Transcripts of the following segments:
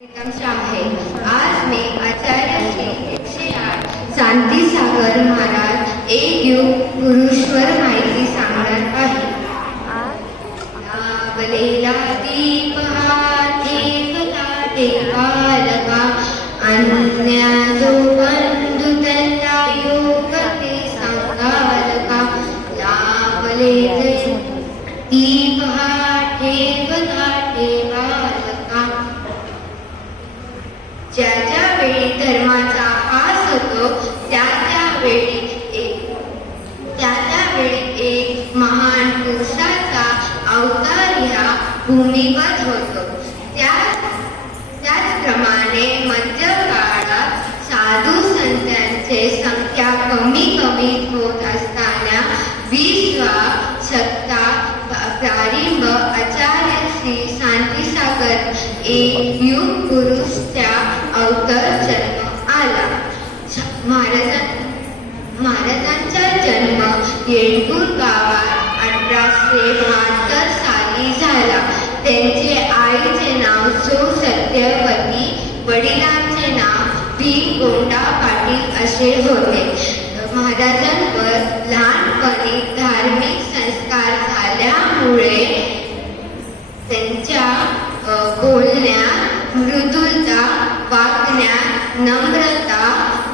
आहे. आज मी आचार्य श्री 108 शांतीसागर महाराज एक युग पुरुषवर माहिती सांगणार आहे. लाभलेला दीप हा ठेवला देवालका, अन्या जो बंधू त्यांना योग ते सांगालका. लाभले दीप हा ठेवला देवालका. ज्या ज्या वेळी धर्माचा हास होतो त्या त्यावेळी एक महान पुरुषाचा अवतार ह्या भूमीवर होतो. त्याचप्रमाणे मध्यकाळात साधू संतांची संख्या कमी होत असताना 20व्या शतकात प्रारंभ आचार्य श्री शांतीसागर एक युग पुरुषच्या अवतार जन्म आला. महाराजांचा जन्म येळगूर गावात 1872 साली झाला. त्यांचे आईचे नाव सौ सत्यवती, वडिलांचे नाव भीमगोंडा पाटील असे होते. महाराजांवर लहानपणी धार्मिक संस्कार झाल्यामुळे त्यांच्या बोलण्यात मृदुलता, वागण्यात नम्रता,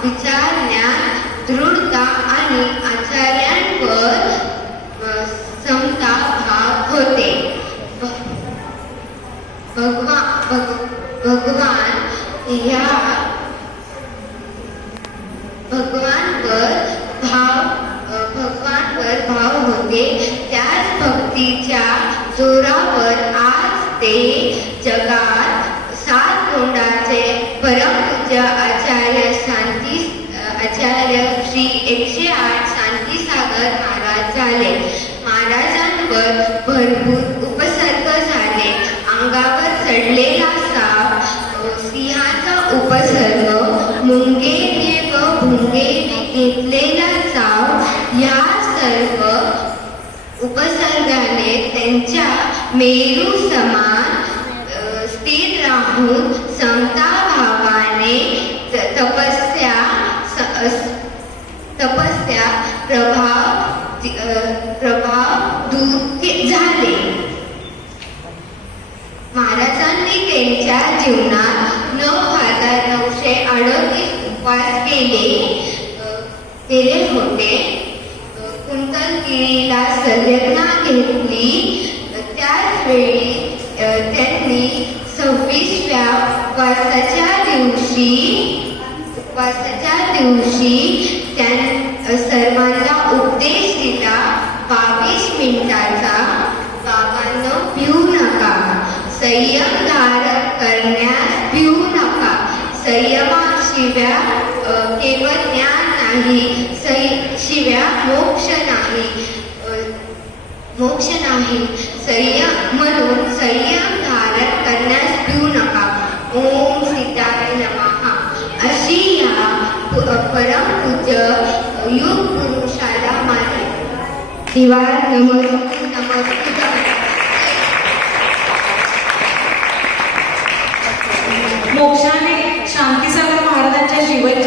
विचारण्यात दृढता आणि आचार्यांवर समता भाव होते. भगवानवर भाव होते. त्याच भक्तीच्या जोरावर आज ते जगात 7 तोंडाचे परमपूज्य आचार्य श्री 108 शांतीसागर महाराज झाले. महाराजांवर भरपूर उपसर्ग झाले. अंगावर चढलेला साप, सिंहाचा उपसर्ग, मुंगेने व भुंगेने घेतलेला चाव या सर्व उपसर्गाने त्यांच्या मेरू समान स्थिर राहून समता भावाने तपस्या प्रभाव दूर झाले. महाराजांनी त्यांच्या जीवनात 9,938 उपवास केले होते. कुंतलगिरीला संलग्ना घेतली. त्याच वेळी त्यांनी 26व्या उपवासाच्या दिवशी सर्वांना उपदेश दिला. 22 मिनिटाचा. बाबांनो, पिऊ नका. संयम धारण करण्यास पिऊ नका. संयमाशिवाय केवळ ज्ञान नाही, शिवाय मोक्ष नाही. संयम म्हणून संयम धारण करण्यास पिऊ नका. ओम सीताय नमः अशी या परमपूज्य युग पुरुषाला मानली. दिवाळ नमः.